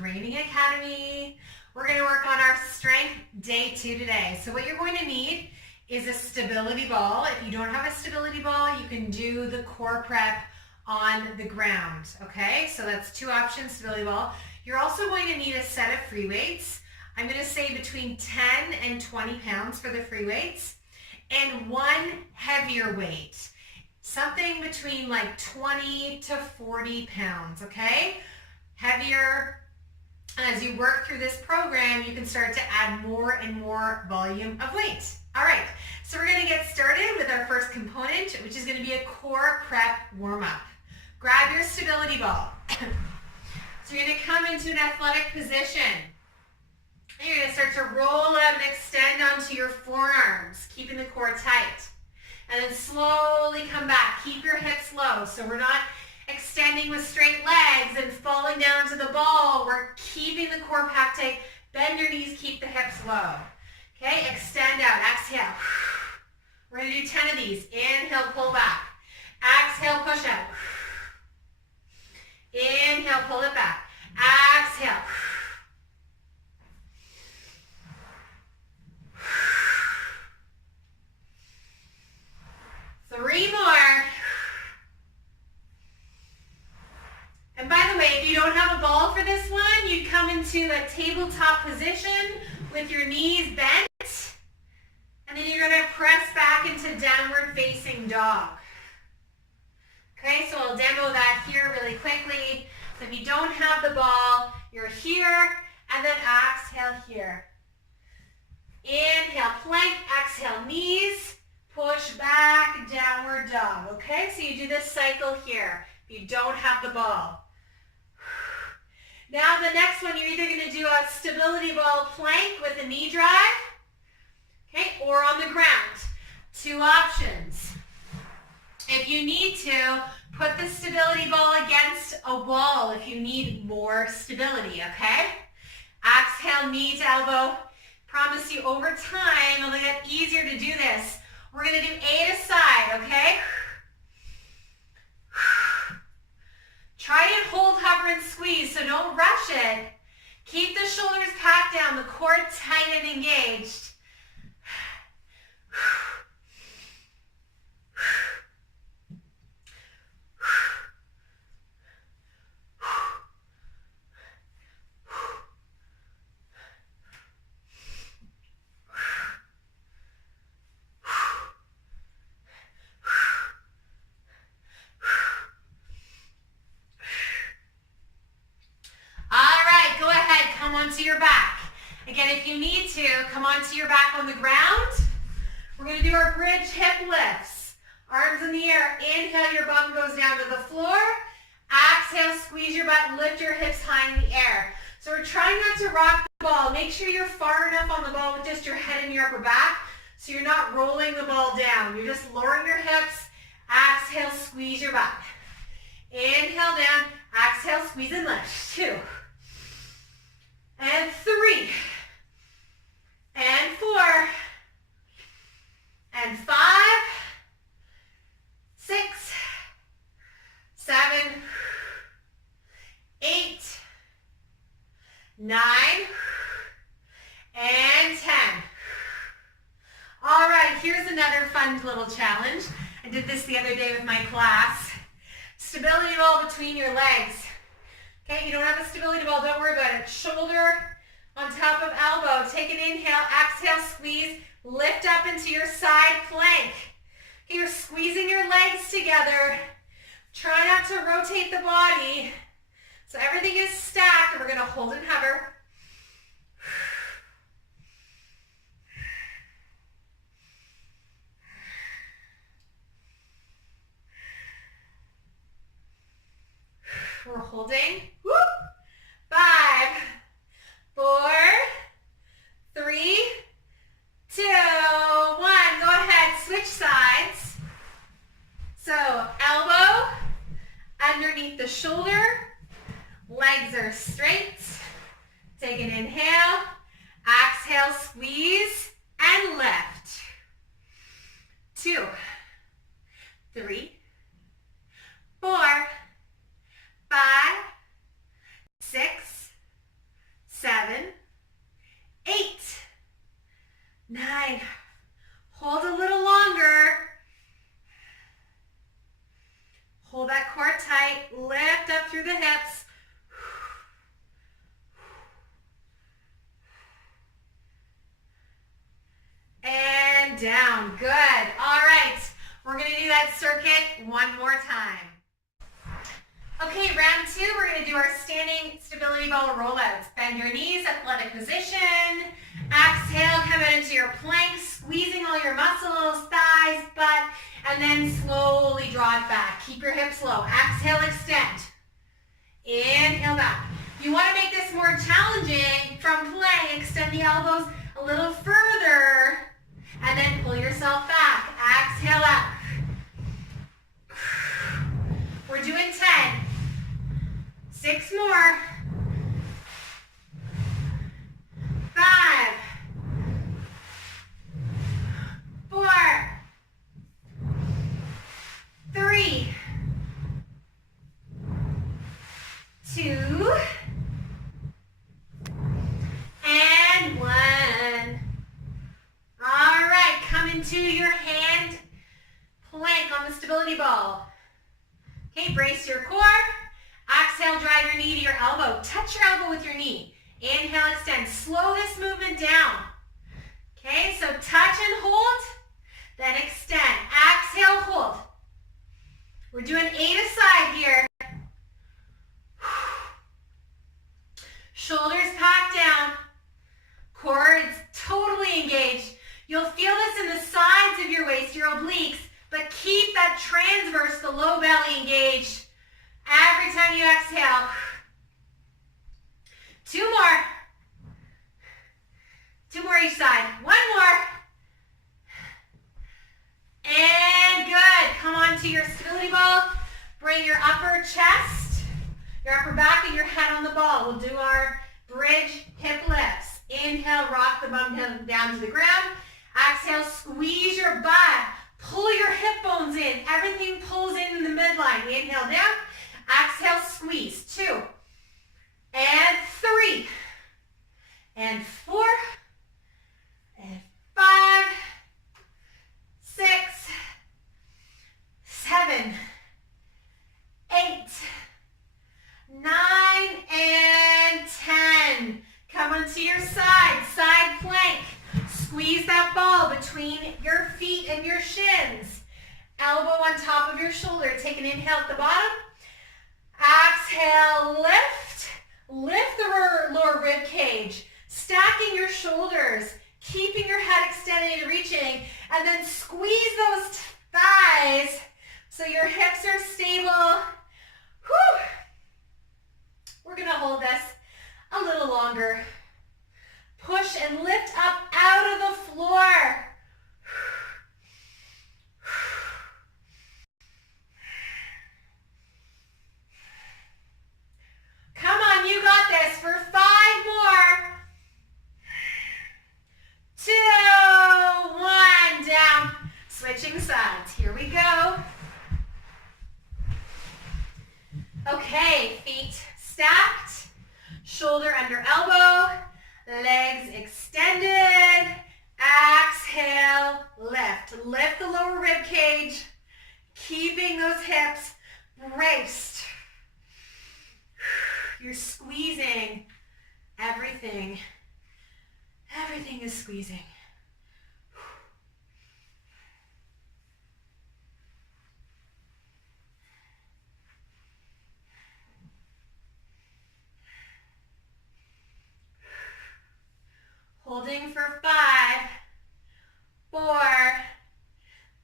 Training Academy. We're going to work on our strength day 2 today. So what you're going to need is a stability ball. If you don't have a stability ball, you can do the core prep on the ground, okay? So that's 2 options, stability ball. You're also going to need a set of free weights. I'm going to say between 10 and 20 pounds for the free weights, and 1 heavier weight. Something between like 20 to 40 pounds, okay? Heavier. As you work through this program, you can start to add more and more volume of weight. All right, so we're going to get started with our first component, which is going to be a core prep warm-up. Grab your stability ball. So you're going to come into an athletic position. And you're going to start to roll out and extend onto your forearms, keeping the core tight. And then slowly come back. Keep your hips low. So we're not extending with straight legs and falling down to the ball. We're keeping the core packed tight. Bend your knees, keep the hips low. Okay, extend out, exhale. We're going to do 10 of these. Inhale, pull back. Exhale, push out. Inhale, pull it back. Exhale. 3 more. And by the way, if you don't have a ball for this one, you'd come into a tabletop position with your knees bent. And then you're going to press back into downward facing dog. Okay, so I'll demo that here really quickly. So if you don't have the ball, you're here, and then exhale here. Inhale, plank, exhale, knees. Push back, downward dog, okay? So you do this cycle here if you don't have the ball. Now the next one, you're either going to do a stability ball plank with a knee drive, okay, or on the ground. 2 options. If you need to, put the stability ball against a wall if you need more stability, okay? Exhale, knee to elbow. Promise you over time, it'll get easier to do this. We're going to do 8 aside, okay? Try and hold, hover, and squeeze, so don't rush it. Keep the shoulders packed down, the core tight and engaged. Onto your back. Again, if you need to, come onto your back on the ground. We're going to do our bridge hip lifts. Arms in the air. Inhale, your bum goes down to the floor. Exhale, squeeze your butt, lift your hips high in the air. So we're trying not to rock the ball. Make sure you're far enough on the ball with just your head and your upper back so you're not rolling the ball down. You're just lowering your hips. Exhale, squeeze your butt. Inhale down. Exhale, squeeze and lift. 2. And 3, and 4, and 5, 6, 7, 8, 9, and 10. All right, here's another fun little challenge. I did this the other day with my class. Stability ball between your legs. Okay, you don't have a stability ball, don't worry about it. Shoulder on top of elbow. Take an inhale, exhale, squeeze, lift up into your side plank. Okay, you're squeezing your legs together. Try not to rotate the body. So everything is stacked, and we're going to hold and hover. We're holding. Whoop. 5, 4, 3, 2, 1. Go ahead, switch sides. So elbow underneath the shoulder. Legs are straight. Take an inhale. Exhale, squeeze and lift. 2, 3, 4, 5, 6, good. All right, we're going to do that circuit one more time. Okay, round two, we're going to do our standing stability ball rollouts. Bend your knees, athletic position. Exhale, come out into your plank, squeezing all your muscles, thighs, butt, and then slowly draw it back. Keep your hips low. Exhale, extend. Inhale back. You want to make this more challenging from plank. Extend the elbows a little further, and then pull yourself back. Exhale up. We're doing 10. 6 more. 5. 4. 3. 2. And 1. All right, come into your hand plank on the stability ball. Okay, brace your core. Exhale, drive your knee to your elbow. Touch your elbow with your knee. Inhale, extend. Slow this movement down. Okay, so touch and hold, then extend. Exhale, hold. We're doing 8 aside here. Shoulders packed down. Core is totally engaged. You'll feel this in the sides of your waist, your obliques, but keep that transverse, the low belly engaged. Every time you exhale. 2 more. 2 more each side. 1 more. And good. Come on to your stability ball. Bring your upper chest, your upper back, and your head on the ball. We'll do our bridge hip lifts. Inhale, rock the bum down to the ground. Exhale, squeeze your butt. Pull your hip bones in. Everything pulls in the midline. Inhale down. Exhale, squeeze. 2. And 3. And 4. And 5. 6. 7. 8. 9. And 10. Come onto your side. Side plank. Squeeze that ball between your feet and your shins. Elbow on top of your shoulder. Take an inhale at the bottom. Exhale, lift. Lift the lower rib cage. Stacking your shoulders. Keeping your head extended and reaching. And then squeeze those thighs so your hips are stable. Whew. We're going to hold this a little longer. Push and lift up out of the floor. Come on, you got this for 5 more. 2, 1, down. Switching sides. Here we go. Okay, feet stacked, shoulder under elbow, legs extended. Exhale, lift. Lift the lower rib cage, keeping those hips braced. You're squeezing everything. Everything is squeezing. Holding for 5, 4,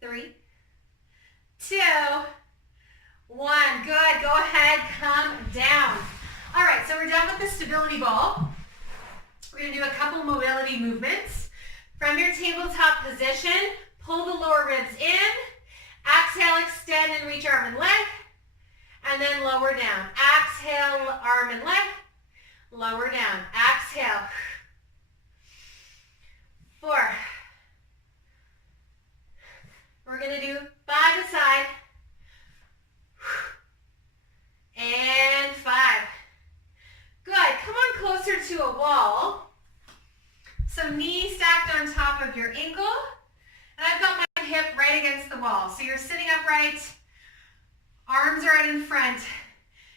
3, 2, 1. Good. Go ahead. Come down. All right. So we're done with the stability ball. We're going to do a couple mobility movements. From your tabletop position, pull the lower ribs in. Exhale, extend and reach arm and leg. And then lower down. Exhale, arm and leg. Lower down. Exhale. 4. We're going to do 5 aside. And 5. Good. Come on closer to a wall. So knee stacked on top of your ankle. And I've got my hip right against the wall. So you're sitting upright. Arms are out in front.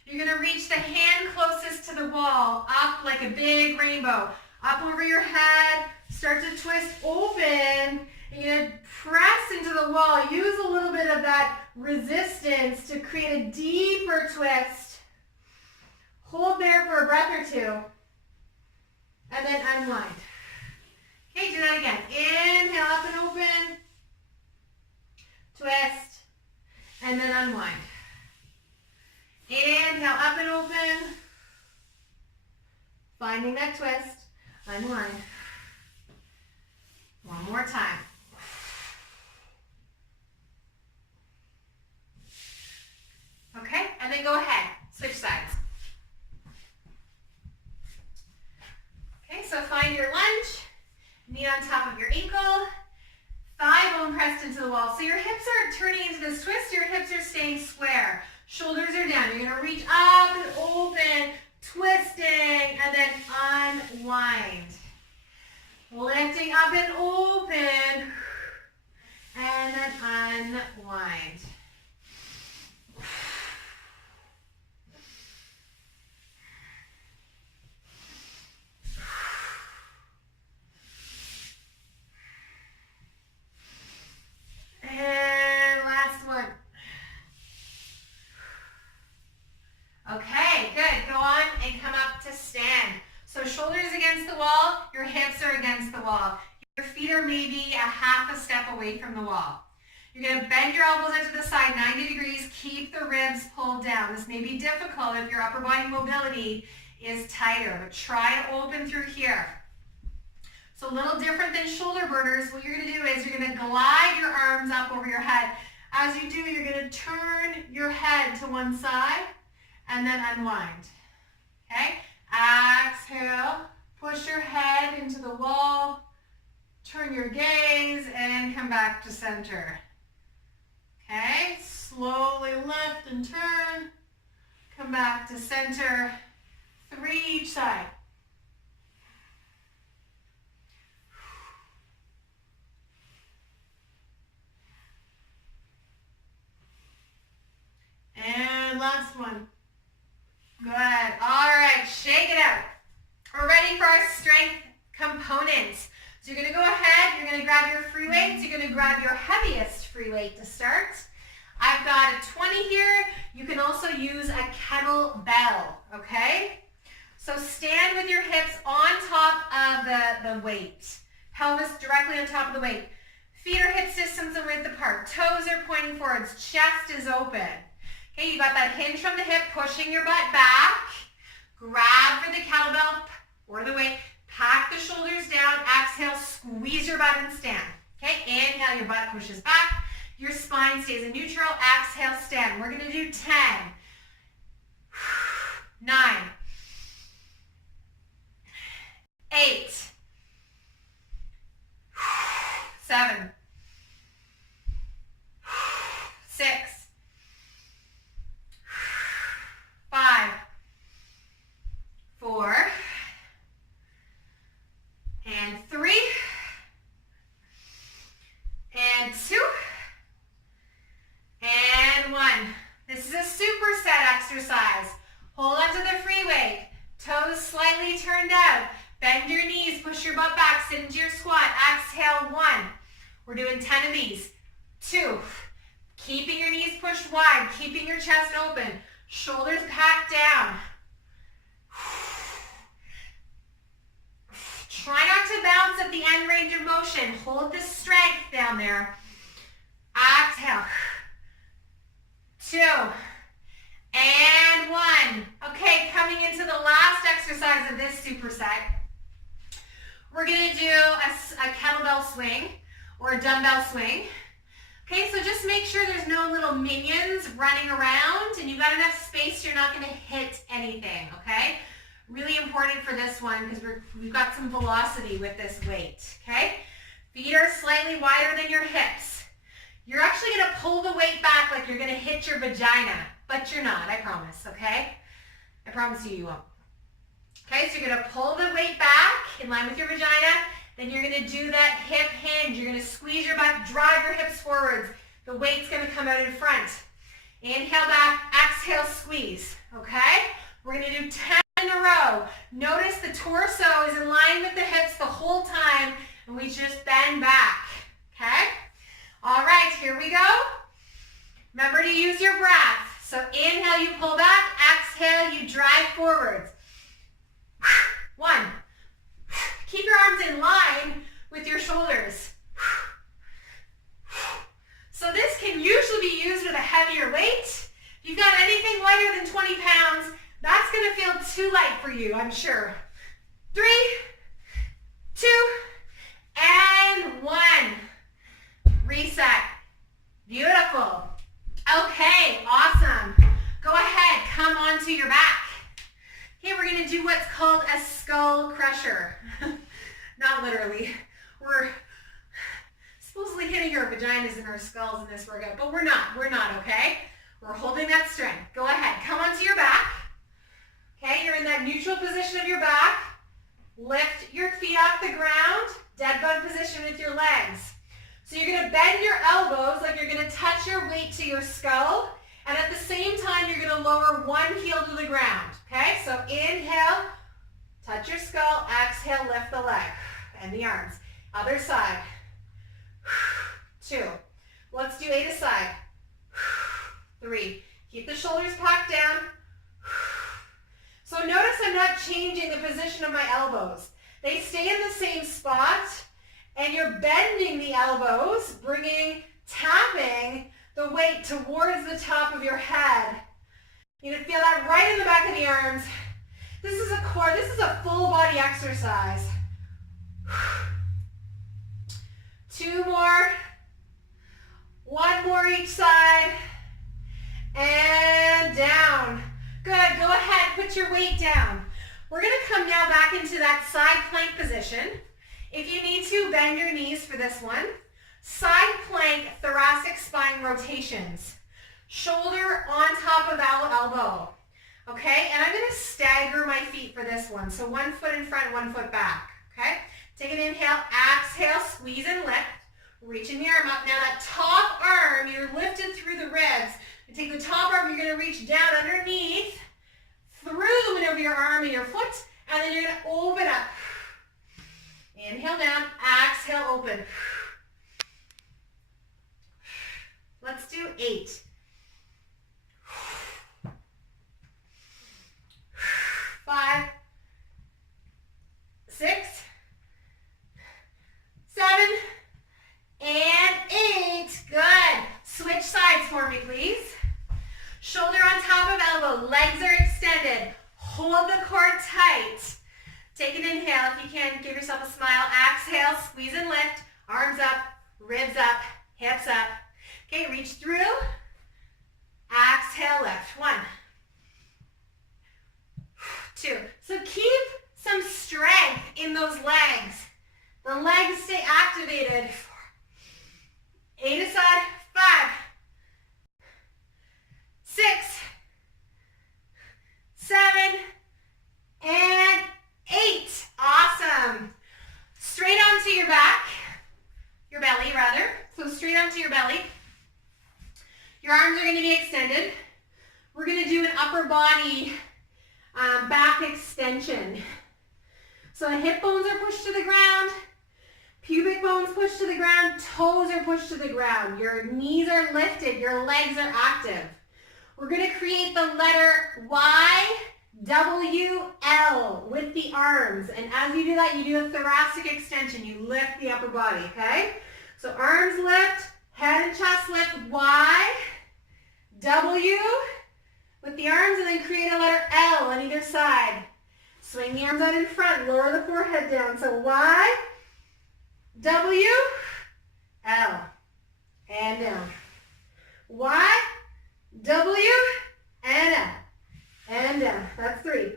You're going to reach the hand closest to the wall, up like a big rainbow. Up over your head. Start to twist open. You're going to press into the wall. Use a little bit of that resistance to create a deeper twist. Hold there for a breath or two. And then unwind. Okay, do that again. Inhale up and open. Twist. And then unwind. Inhale up and open. Finding that twist. Unwind. One more time. Okay, and then go ahead. Switch sides. Okay, so find your lunge. Knee on top of your ankle. Thigh bone pressed into the wall. So your hips are turning into this twist. Your hips are staying square. Shoulders are down. You're going to reach up and open, twisting, and then unwind. Lifting up and open, and then unwind. And last one. Okay, good. Go on and come up to stand. So shoulders against the wall, your hips are against the wall. Your feet are maybe a half a step away from the wall. You're going to bend your elbows out to the side 90 degrees. Keep the ribs pulled down. This may be difficult if your upper body mobility is tighter, but try to open through here. So a little different than shoulder burners. What you're going to do is you're going to glide your arms up over your head. As you do, you're going to turn your head to one side and then unwind. Okay? Exhale. Push your head into the wall. Turn your gaze and come back to center. Okay? Slowly lift and turn. Come back to center. 3 each side. And last one. Good. All right, shake it out. We're ready for our strength components. So you're going to go ahead, you're going to grab your free weights, you're going to grab your heaviest free weight to start. I've got a 20 here. You can also use a kettlebell, okay? So stand with your hips on top of the weight. Pelvis directly on top of the weight. Feet are hip distance and width apart. Toes are pointing forwards. Chest is open. Okay, you got that hinge from the hip, pushing your butt back. Grab for the kettlebell or the weight. Pack the shoulders down. Exhale, squeeze your butt and stand. Okay, inhale, your butt pushes back. Your spine stays in neutral. Exhale, stand. We're going to do 10, 9, 8, 7, 6, 5, 4, and 3, and 2, and 1. This is a superset exercise. Hold onto the free weight. Toes slightly turned out. Bend your knees, push your butt back, sit into your squat. Exhale, 1. We're doing 10 of these. 2. Keeping your knees pushed wide, keeping your chest open. Shoulders packed down. Try not to bounce at the end range of motion. Hold the strength down there. Exhale. 2. And 1. Okay, coming into the last exercise of this superset. We're going to do a kettlebell swing or a dumbbell swing. Okay, so just make sure there's no little minions running around and you've got enough space you're not going to hit anything, okay? Really important for this one because we've got some velocity with this weight, okay? Feet are slightly wider than your hips. You're actually going to pull the weight back like you're going to hit your vagina, but you're not, I promise, okay? I promise you won't. Okay, so you're going to pull the weight back in line with your vagina. Then you're going to do that hip hinge. You're going to squeeze your butt, drive your hips forwards. The weight's going to come out in front. Inhale back, exhale, squeeze. Okay? We're going to do 10 in a row. Notice the torso is in line with the hips the whole time, and we just bend back. okay? All right, here we go. Remember to use your breath. So inhale, you pull back. Exhale, you drive forwards. 1. Keep your arms in line with your shoulders. So this can usually be used with a heavier weight. If you've got anything lighter than 20 pounds, that's going to feel too light for you, I'm sure. 3, 2, and 1. Reset. Beautiful. Okay, awesome. Go ahead, come onto your back. Okay, we're going to do what's called a skull crusher. Not literally. We're supposedly hitting our vaginas and our skulls in this workout, but we're not, okay? We're holding that strength. Go ahead, come onto your back. Okay, you're in that neutral position of your back. Lift your feet off the ground, dead bug position with your legs. So you're going to bend your elbows like you're going to touch your weight to your skull, and at the same time you're going to lower one heel to the ground. Okay, so inhale, touch your skull, exhale, lift the leg and the arms. Other side. 2. Let's do 8 aside. 3. Keep the shoulders packed down. So notice I'm not changing the position of my elbows. They stay in the same spot, and you're bending the elbows, tapping the weight towards the top of your head. You're going to feel that right in the back of the arms. This is a full body exercise. 2 more. 1 more each side. And down. Good, go ahead, put your weight down. We're going to come now back into that side plank position. If you need to, bend your knees for this one. Side plank, thoracic spine rotations. Shoulder on top of elbow. Okay, and I'm going to stagger my feet for this one. So 1 foot in front, 1 foot back. Okay, take an inhale, exhale, squeeze and lift. Reaching the arm up. Now that top arm, you're lifted through the ribs. You take the top arm, you're going to reach down underneath, through the middle of your arm and your foot, and then you're going to open up. Inhale down, exhale, open. Let's do 8. 5, 6, 7, and 8. Good. Switch sides for me, please. Shoulder on top of elbow. Legs are extended. Hold the core tight. Take an inhale. If you can, give yourself a smile. Exhale, squeeze and lift. Arms up, ribs up, hips up. Okay, reach through. Exhale, lift. 1, 2. So keep some strength in those legs. The legs stay activated. 8 aside. 5, 6, 7, and 8. Awesome. Straight onto your back, your belly rather. So straight onto your belly. Your arms are going to be extended. We're going to do an upper body back extension. So the hip bones are pushed to the ground. Pubic bones pushed to the ground, toes are pushed to the ground. Your knees are lifted, your legs are active. We're going to create the letter Y, W, L with the arms. And as you do that, you do a thoracic extension. You lift the upper body, okay? So arms lift, head and chest lift, Y, W with the arms, and then create a letter L on either side. Swing the arms out in front, lower the forehead down. So Y, W, L, and down. Y, W, and L, and down. That's 3.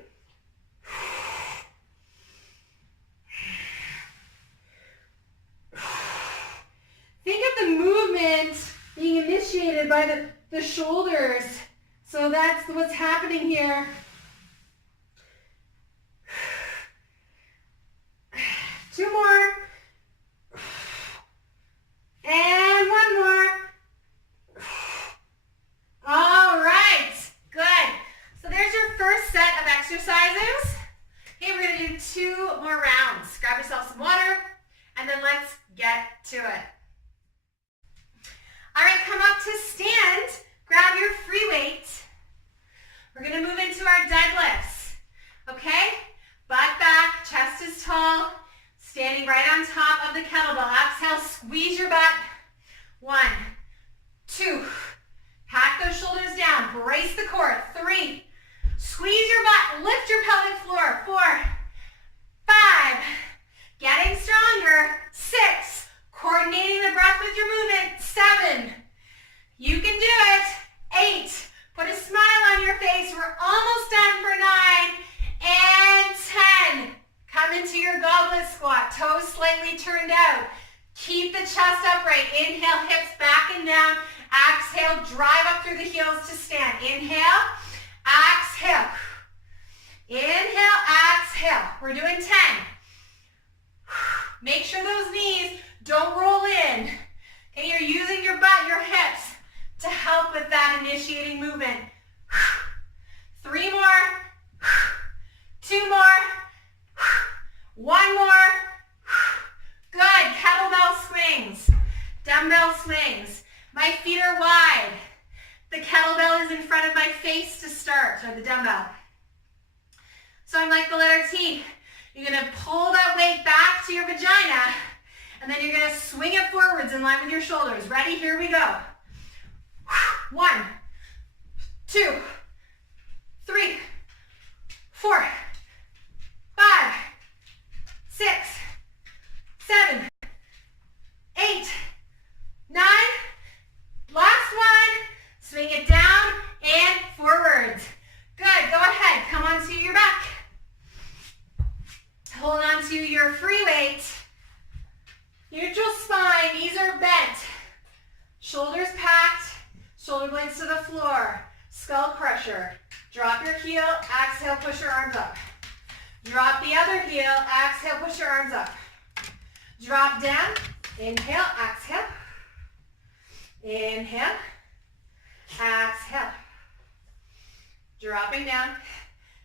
Think of the movement being initiated by the shoulders. So that's what's happening here. Two more. And 1 more. All right, good. So there's your first set of exercises. Okay, we're gonna do 2 more rounds. Grab yourself some water, and then let's get to it. 3. Squeeze your butt. Lift your pelvic floor. 4, 5. Getting stronger. 6. Coordinating the breath with your movement. 7. You can do it. 8. Put a smile on your face. We're almost done for 9. And 10. Come into your goblet squat. Toes slightly turned out. Keep the chest upright. Inhale, hips back and down. Exhale, drive up through the heels to stand. Inhale, exhale. Inhale, exhale. We're doing 10. Make sure those knees don't roll in. Okay, you're using your butt, your hips to help with that initiating movement. 3 more. 2 more. 1 more. Good. Kettlebell swings. Dumbbell swings. My feet are wide. The kettlebell is in front of my face to start, or the dumbbell. So I'm like the letter T. You're going to pull that weight back to your vagina, and then you're going to swing it forwards in line with your shoulders. Ready? Here we go. 1, 2, 3, 4, 5, 6, 7, 8, 9. Last one. Swing it down and forwards. Good. Go ahead. Come onto your back. Hold on to your free weight. Neutral spine. Knees are bent. Shoulders packed. Shoulder blades to the floor. Skull crusher. Drop your heel. Exhale. Push your arms up. Drop the other heel. Exhale. Push your arms up. Drop down. Inhale. Exhale. Inhale. Exhale. Dropping down.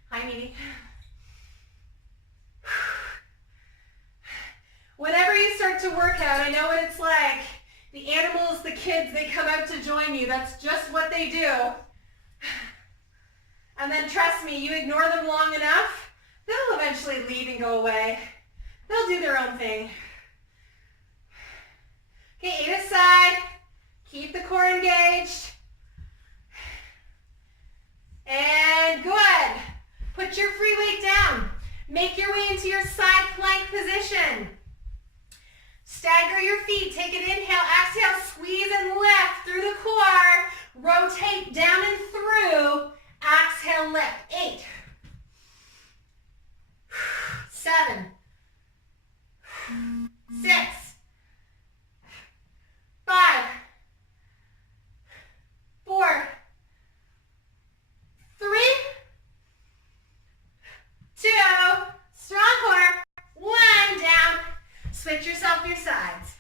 High knee. Whenever you start to work out, I know what it's like. The animals, the kids, they come out to join you. That's just what they do. And then trust me, you ignore them long enough, they'll eventually leave and go away. They'll do their own thing. Okay, 8 aside. Keep the core engaged. And good. Put your free weight down. Make your way into your side plank position. Stagger your feet. Take an inhale. Exhale. Squeeze and lift through the core. Rotate down and through. Exhale, lift. 8, 7, 6, 5, 4, 3, 2, strong core, 1, down. Switch yourself your sides.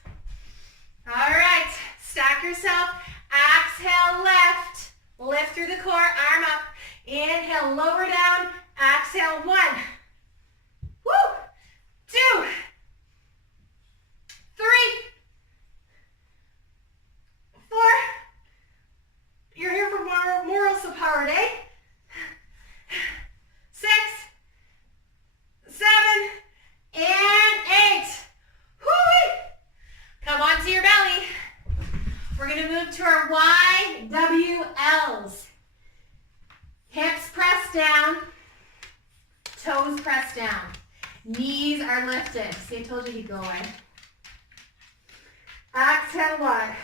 All right, stack yourself. Exhale, lift. Lift through the core, arm up. Inhale, lower down. Exhale, 1. Woo! 2, 3, 4. You're here for Moral Support Day. 6, 7, and 8. Woo-wee! Come onto your belly. We're going to move to our YWLs. Hips pressed down, toes pressed down. Knees are lifted. See, I told you he'd go away. Exhale, 1.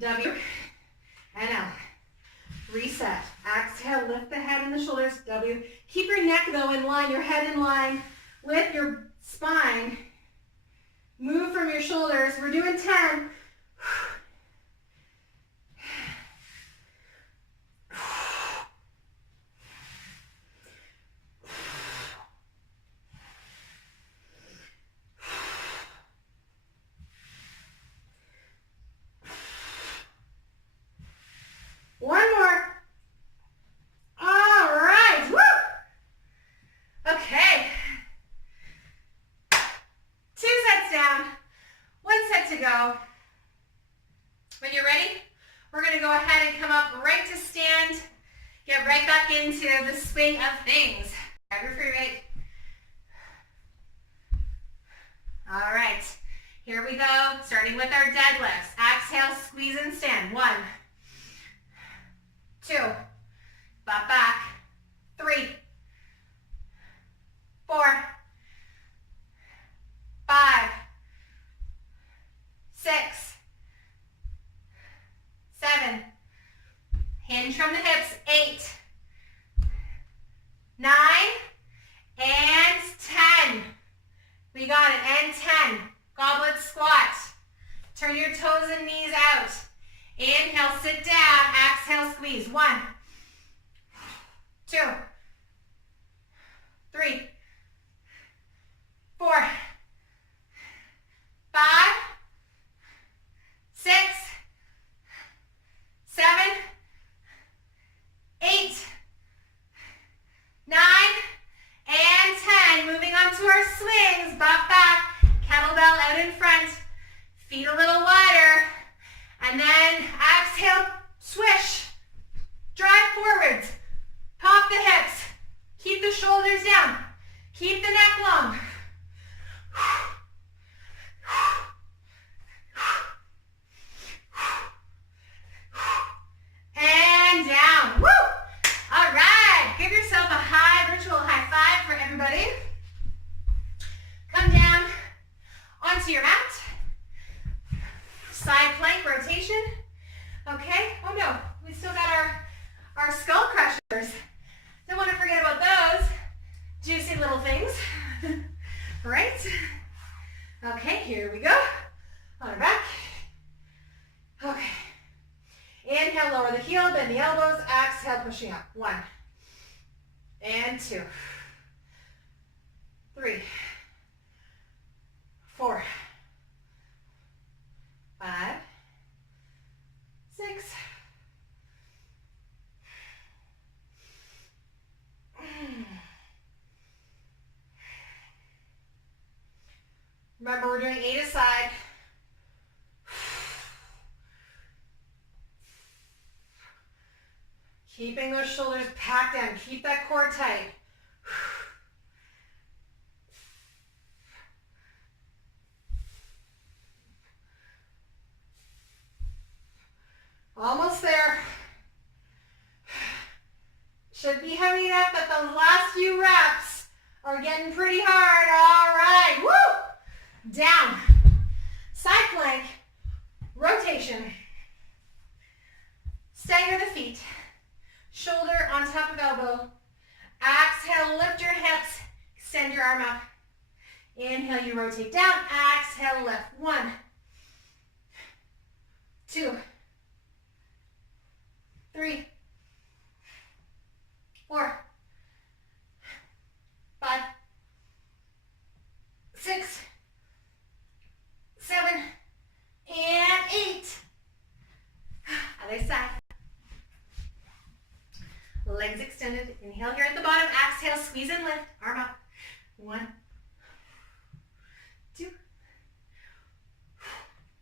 W and L. Reset. Exhale, lift the head and the shoulders. W. Keep your neck, though, in line, your head in line with your spine. Move from your shoulders. We're doing 10. One more. All right. Woo! Okay. 2 sets down. 1 set to go. When you're ready, we're going to go ahead and come up right to stand. Get right back into the swing of things. Grab your free weight. All right. Here we go. Starting with our deadlifts. Exhale, squeeze and stand. 1, 2, butt back. 3, 4, 5, 6, 7, hinge from the hips, 8, 9, and 10. We got it, and 10. Goblet squat. Turn your toes and knees out. Inhale, sit down. Exhale, squeeze. 1, 2, 3, 4, 5, 6, 7, 8, 9, and 10. Moving on to our swings. Butt back. Kettlebell out in front. Feet a little wider. And then exhale, swish. Drive forwards. Pop the hips. Keep the shoulders down. Keep the neck long. And down. Woo! All right. Give yourself a virtual high five for everybody. Come down onto your mat. Side plank rotation. Okay. Oh no, we still got our skull crushers. Don't want to forget about those juicy little things. Right? Okay, here we go. On our back. Okay. Inhale, lower the heel, bend the elbows. Exhale, pushing up. 1 and 2, 3, 4, 5, 6, 7. Remember, we're doing 8 aside. Keeping those shoulders packed down. Keep that core tight. Almost there. Should be heavy enough, but those last few reps are getting pretty hard. All right. Woo! Down. Side plank. Rotation. Stagger the feet. Shoulder on top of elbow. Exhale, lift your hips. Extend your arm up. Inhale, you rotate down. Exhale, lift. 1, 2, 3, 4, 5, 6, 7, and 8. Other side. Legs extended. Inhale here at the bottom. Exhale, squeeze and lift. Arm up. 1, 2,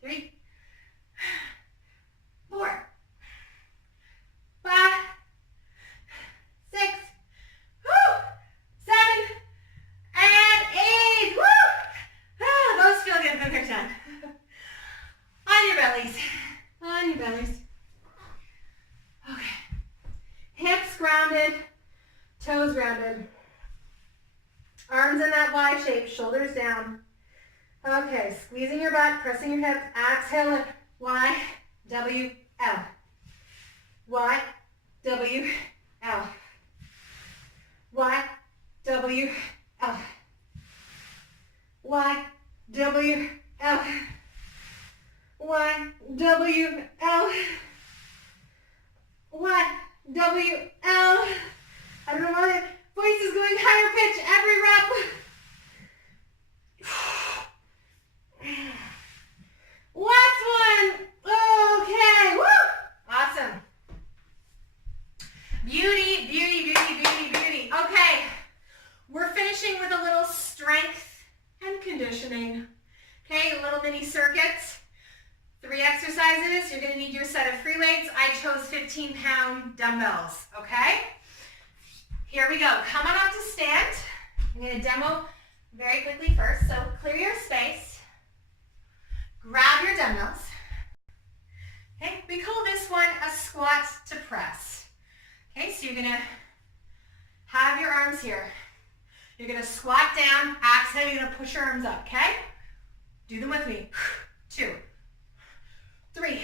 3, 4, 5, 6, 7, and 8. Woo! Oh, those feel good when they're done. On your bellies. On your bellies. Okay. Hips grounded, toes grounded. Arms in that Y shape, shoulders down. Okay, squeezing your butt, pressing your hips. Exhale, lift. Y, W, L. Y, W, L. Y, W, L. Y, W, L. Y, W, L. Y, W, L. I don't know why the voice is going higher pitch every rep. Last one. Okay. Woo! Awesome. Beauty, beauty, beauty, beauty, beauty. Okay. We're finishing with a little strength and conditioning. Okay, a little mini circuit. 3 exercises. You're going to need your set of free weights. I chose 15-pound dumbbells. Okay? Here we go. Come on up to stand. I'm going to demo very quickly first. So clear your space. Grab your dumbbells. Okay? We call this one a squat to press. Okay, so you're gonna have your arms here. You're gonna squat down, exhale, you're gonna push your arms up, okay? Do them with me. 2, 3,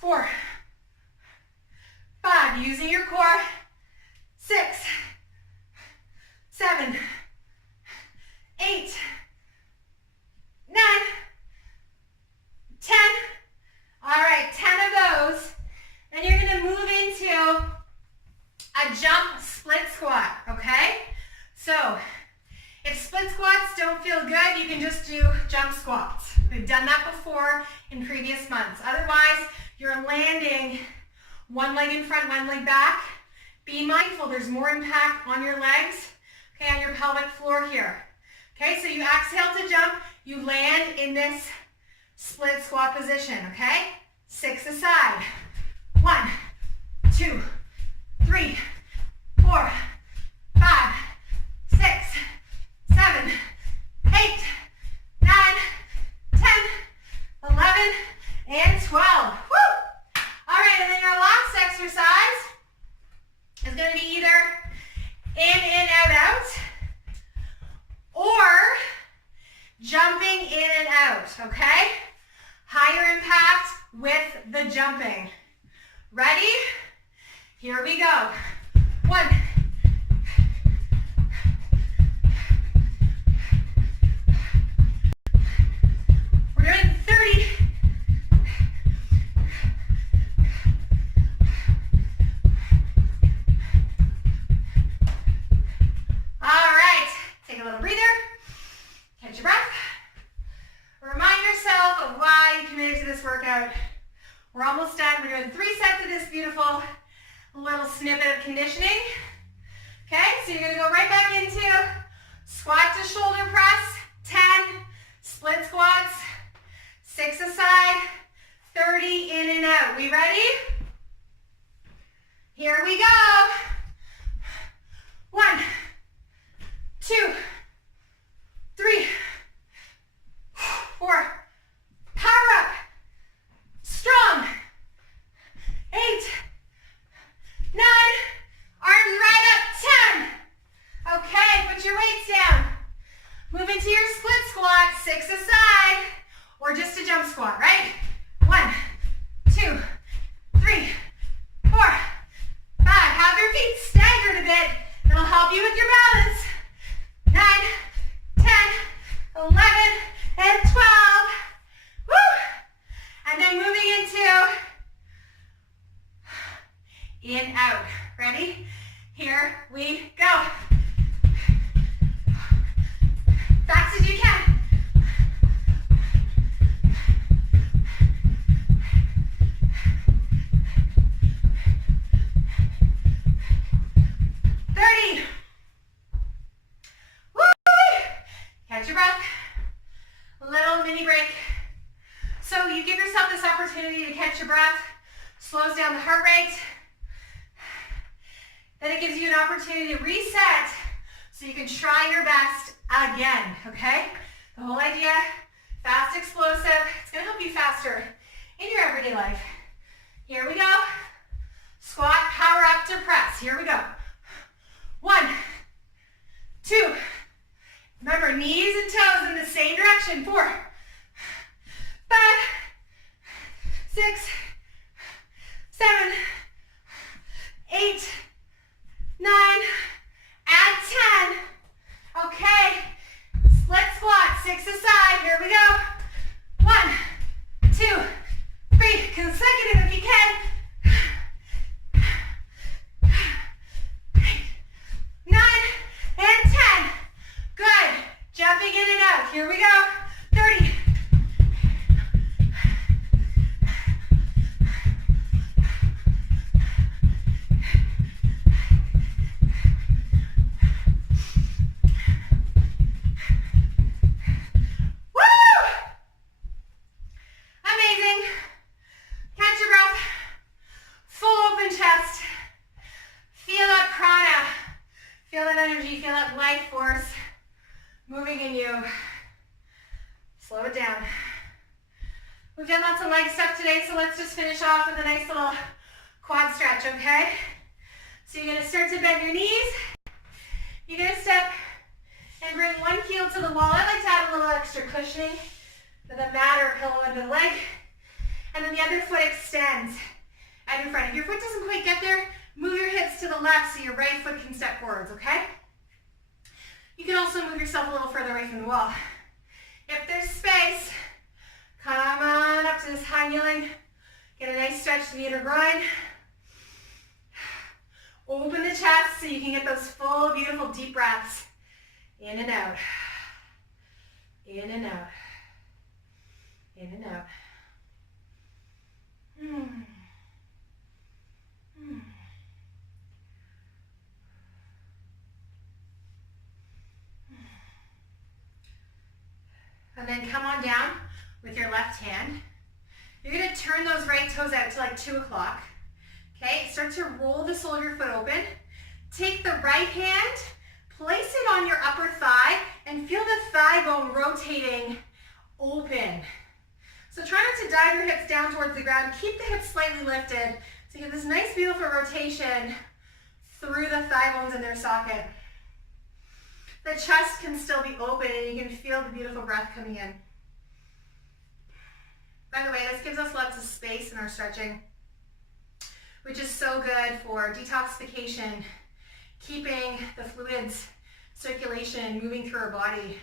4, 5, using your core. 6, 7, 8, 9, 10. All right, 10 of those. Then you're gonna move into a jump split squat, okay? So, if split squats don't feel good, you can just do jump squats. We've done that before in previous months. Otherwise, you're landing one leg in front, one leg back. Be mindful, there's more impact on your legs, okay, on your pelvic floor here. Okay, so you exhale to jump, you land in this split squat position, okay? 6 aside. 1, 2, 3, 4, 5, 6, 7, 8, 9, 10, 11, and 12. Woo! All right, and then your last exercise is going to be either in, out, or jumping in and out, okay? Higher impact with the jumping. Ready? Here we go. 1, 30. All right, take a little breather, catch your breath. Remind yourself of why you committed to this workout. We're almost done. We're doing 3 sets of this beautiful little snippet of conditioning. Okay, so you're gonna go right back into squat to shoulder press, 10, split squats, 6 aside, 30 in and out. We ready? Here we go. 1, 2, 3, 4, power up, strong, 8, 9, arms right up, 10. Okay, put your weights down. Move into your split squat, 6 aside, or just a jump squat, right? 1, 2, 3, 4, 5. Have your feet staggered a bit. That'll help you with your balance. 9, 10, 11, and 12. Woo! And then moving into in, out. Ready? Here we go. Fast as you can. Catch your breath. Little mini break. So you give yourself this opportunity to catch your breath, slows down the heart rate. Then it gives you an opportunity to reset so you can try your best again, okay? The whole idea, fast, explosive, it's gonna help you faster in your everyday life. Here we go. Squat, power up to press. Here we go. 1, 2, remember, knees and toes in the same direction. 4, 5, 6, 7, 8, 9, and 10. Okay, split squat, 6 aside. Here we go. 1, 2, 3, consecutive if you can. 9 and 10. Good. Jumping in and out. Here we go. 30. Woo! Amazing. Catch your breath. Full open chest. Feel that prana. Feel that energy. Feel that life force moving in you. Slow it down. We've done lots of leg stuff today, so let's just finish off with a nice little quad stretch, okay? So you're gonna start to bend your knees. You're gonna step and bring one heel to the wall. I like to add a little extra cushioning with a mat or a pillow under the leg. And then the other foot extends out in front. If your foot doesn't quite get there, move your hips to the left so your right foot can step forwards, okay? You can also move yourself a little further away from the wall. If there's space, come on up to this high kneeling. Get a nice stretch to the inner groin. Open the chest so you can get those full, beautiful, deep breaths. In and out. In and out. In and out. And then come on down with your left hand. You're going to turn those right toes out to like 2 o'clock. Okay, start to roll the sole of your foot open. Take the right hand, place it on your upper thigh, and feel the thigh bone rotating open. So try not to dive your hips down towards the ground. Keep the hips slightly lifted to get this nice, beautiful rotation through the thigh bones in their socket. The chest can still be open and you can feel the beautiful breath coming in. By the way, this gives us lots of space in our stretching, which is so good for detoxification, keeping the fluids, circulation moving through our body.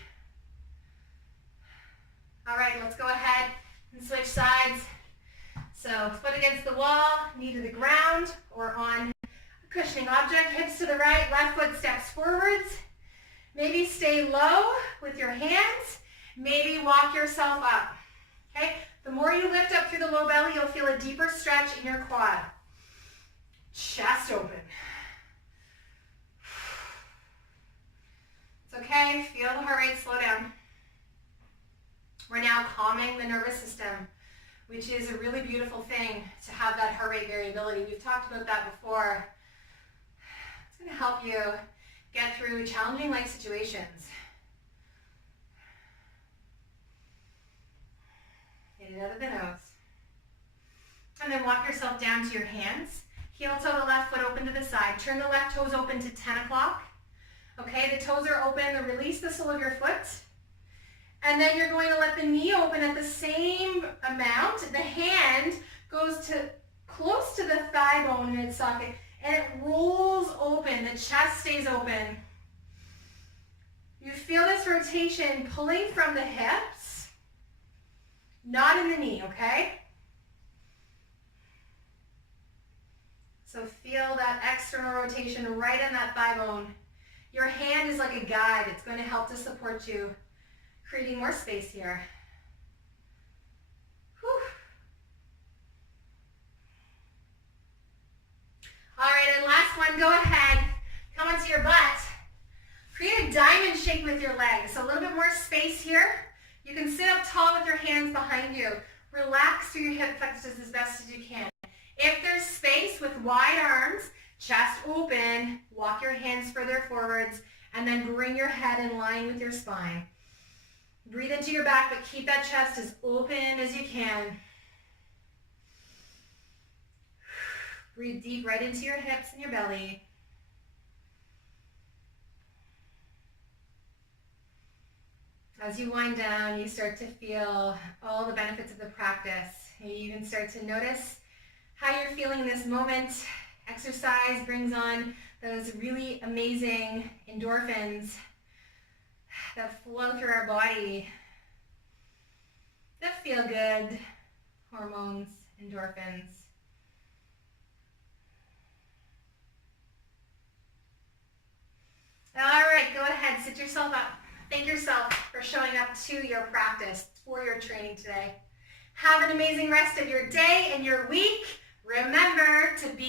All right, let's go ahead and switch sides. So foot against the wall, knee to the ground or on a cushioning object, hips to the right, left foot steps forwards. Maybe stay low with your hands. Maybe walk yourself up. Okay? The more you lift up through the low belly, you'll feel a deeper stretch in your quad. Chest open. It's okay. Feel the heart rate slow down. We're now calming the nervous system, which is a really beautiful thing to have that heart rate variability. We've talked about that before. It's going to help you get through challenging life situations. Get it out of the nose. And then walk yourself down to your hands. Heel toe the left foot open to the side. Turn the left toes open to 10 o'clock. Okay, the toes are open. Release the sole of your foot. And then you're going to let the knee open at the same amount. The hand goes to close to the thigh bone in its socket. And it rolls open, the chest stays open. You feel this rotation pulling from the hips, not in the knee, okay? So feel that external rotation right in that thigh bone. Your hand is like a guide. It's going to help to support you, creating more space here. Whew. All right, and last one, go ahead, come onto your butt. Create a diamond shape with your legs. So a little bit more space here. You can sit up tall with your hands behind you. Relax through your hip flexors as best as you can. If there's space with wide arms, chest open, walk your hands further forwards, and then bring your head in line with your spine. Breathe into your back, but keep that chest as open as you can. Breathe deep right into your hips and your belly. As you wind down, you start to feel all the benefits of the practice. You even start to notice how you're feeling in this moment. Exercise brings on those really amazing endorphins that flow through our body, that feel good hormones, endorphins. All right, go ahead, sit yourself up. Thank yourself for showing up to your practice, for your training today. Have an amazing rest of your day and your week. Remember to be